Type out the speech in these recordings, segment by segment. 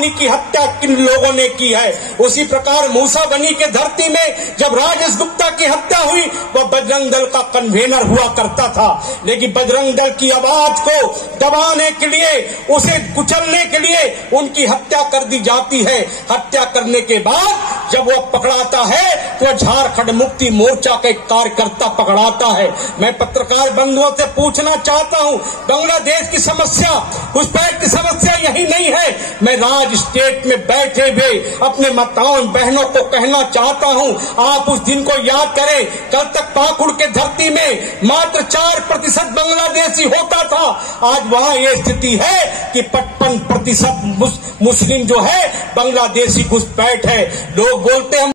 बनी की हत्या किन लोगों ने की है। उसी प्रकार मूसा बनी के धरती में जब राजेश गुप्ता की हत्या हुई, वो बजरंग दल का कन्वेनर हुआ करता था, लेकिन बजरंग दल की आवाज को दबाने के लिए, उसे कुचलने के लिए उनकी हत्या कर दी जाती है। हत्या करने के बाद जब वह पकड़ाता है तो झारखंड मुक्ति मोर्चा का एक कार्यकर्ता पकड़ाता है। मैं पत्रकार बंधुओं से पूछना चाहता हूं, बांग्लादेश की समस्या, घुसपैठ की समस्या यही नहीं है। मैं राज स्टेट में बैठे हुए अपने माताओं बहनों को कहना चाहता हूं, आप उस दिन को याद करें। कल तक पाकुड़ के धरती में मात्र 4% बांग्लादेशी होता था, आज वहां ये स्थिति है कि 55% मुस्लिम जो है बांग्लादेशी घुसपैठ है। लोग बोलते हैं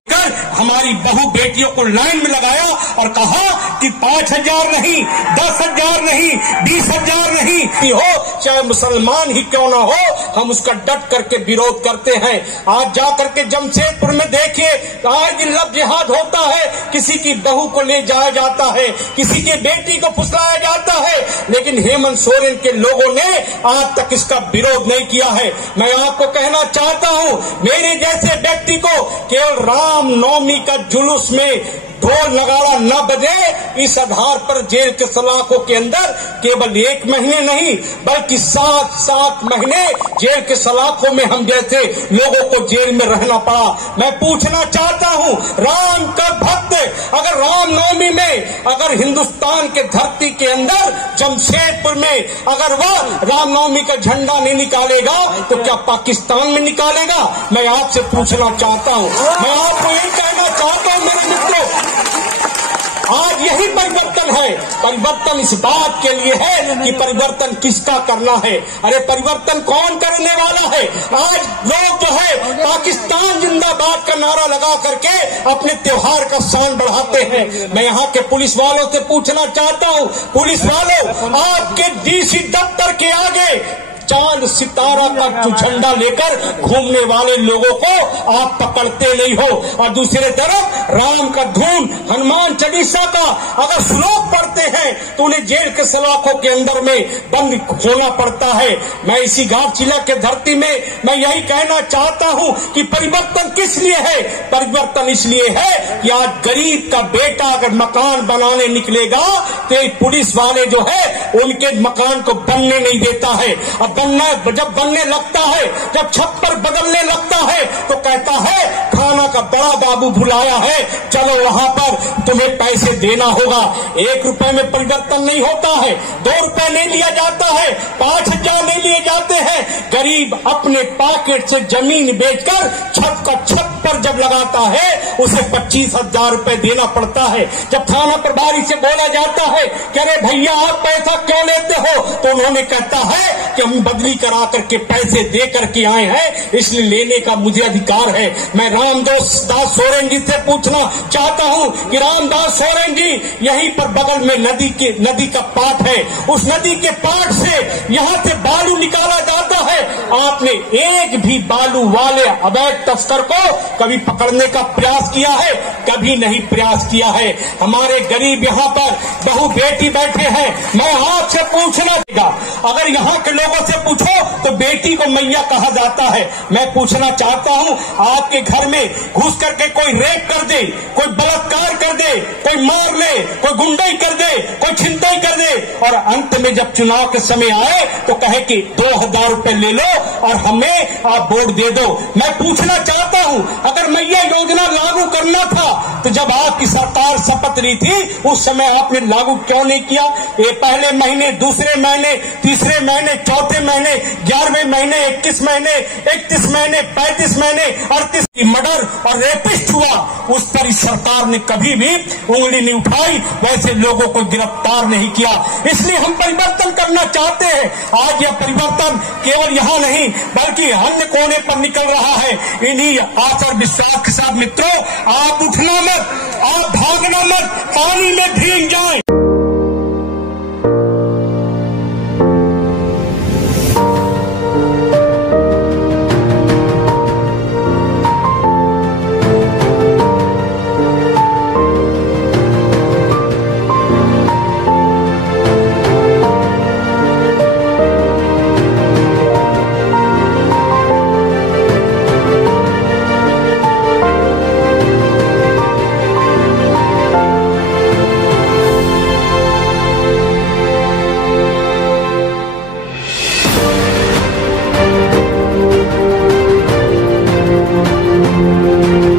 हमारी बहू बेटियों को लाइन में लगाया और कहा कि 5,000 नहीं, 10,000 नहीं, 20,000 नहीं हो, चाहे मुसलमान ही क्यों ना हो, हम उसका डट करके विरोध करते हैं। आज जाकर के जमशेदपुर में देखिए, आए दिन लब जिहाद होता है, किसी की बहू को ले जाया जाता है, किसी की बेटी को फुसलाया जाता है, लेकिन हेमंत सोरेन के लोगों ने आज तक इसका विरोध नहीं किया है। मैं आपको कहना चाहता हूं, मेरे जैसे व्यक्ति को केवल राम नवमी का जुलूस में ढोल नगाड़ा न बजे, इस आधार पर जेल के सलाखों के अंदर केवल 1 महीने नहीं बल्कि 7 महीने जेल के सलाखों में हम जैसे लोगों को जेल में रहना पड़ा। मैं पूछना चाहता हूं, राम का भक्त अगर रामनवमी में अगर हिंदुस्तान के धरती के अंदर जमशेदपुर में अगर वह रामनवमी का झंडा नहीं निकालेगा तो क्या पाकिस्तान में निकालेगा? मैं आपसे पूछना चाहता हूं, मैं आपको यही कहना चाहता हूं मेरे मित्रों, आज यही परिवर्तन है। परिवर्तन इस बात के लिए है कि परिवर्तन किसका करना है। अरे परिवर्तन कौन करने वाला है? आज लोग जो है पाकिस्तान जिंदाबाद का नारा लगा करके अपने त्योहार का शान बढ़ाते हैं। मैं यहाँ के पुलिस वालों से पूछना चाहता हूँ, पुलिस वालों, आपके डीसी दफ्तर के आगे चांद सितारा का झंडा लेकर घूमने वाले लोगों को आप पकड़ते नहीं हो, और दूसरी तरफ राम का धून, हनुमान चालीसा का अगर श्लोक पढ़ते हैं तो उन्हें जेल के सलाखों के अंदर में बंद होना पड़ता है। मैं इसी घाटशिला के धरती में मैं यही कहना चाहता हूं कि परिवर्तन किस लिए है? परिवर्तन इसलिए है कि आज गरीब का बेटा अगर मकान बनाने निकलेगा तो पुलिस वाले जो है उनके मकान को बनने नहीं देता है। अब जब बनने लगता है, जब छप्पर बदलने लगता है तो कहता है खाना का बड़ा बाबू बुलाया है, चलो वहां पर तुम्हें पैसे देना होगा। 1 रुपए में परिवर्तन नहीं होता है, 2 रुपए नहीं लिया जाता है, 5,000 नहीं लिए जाते हैं। गरीब अपने पॉकेट से जमीन बेचकर छत का छत पर जब लगाता है उसे 25,000 रुपए देना पड़ता है। जब थाना प्रभारी से बोला जाता है कि अरे भैया आप पैसा क्यों लेते हो, तो उन्होंने कहता है कि हम बदली करा करके पैसे दे करके आए हैं, इसलिए लेने का मुझे अधिकार है। मैं रामदास सोरेन जी से पूछना चाहता हूं कि रामदास सोरेन जी, यहीं पर बगल में नदी का पाट है, उस नदी के पाट से यहां से बालू निकाला जाता है। आपने एक भी बालू वाले अवैध तस्कर को कभी पकड़ने का प्रयास किया है? कभी नहीं प्रयास किया है। हमारे गरीब यहाँ पर बहू बेटी बैठे हैं, मैं आपसे पूछना चाहूंगा, अगर यहाँ के लोगों से पूछो तो बेटी को मैया कहा जाता है। मैं पूछना चाहता हूँ, आपके घर में घुस करके कोई रेप कर दे, कोई बलात्कार कर दे, कोई मार ले, कोई गुंडाई कर दे, कोई छिनताई कर दे, और अंत में जब चुनाव के समय आए तो कहे कि 2,000 रुपए ले लो और हमें आप वोट दे दो। मैं पूछना चाहता हूँ, अगर मैया योजना लागू करना था तो जब आपकी सरकार शपथ ली थी उस समय आपने लागू क्यों नहीं किया? ये पहले महीने, दूसरे महीने, तीसरे महीने, चौथे महीने, 11वें महीने, 21 महीने, 31 महीने, 35 महीने, 38 मर्डर और रेपिस्ट हुआ, उस पर इस सरकार ने कभी भी उंगली नहीं उठाई, वैसे लोगों को गिरफ्तार नहीं किया। इसलिए हम परिवर्तन करना चाहते हैं। आज यह परिवर्तन केवल यहाँ नहीं बल्कि अन्य कोने पर निकल रहा है। इन्हीं आशा और विश्वास के साथ मित्रों, आप उठना मत, आप भागना मत, पानी में भीग जाएं। है।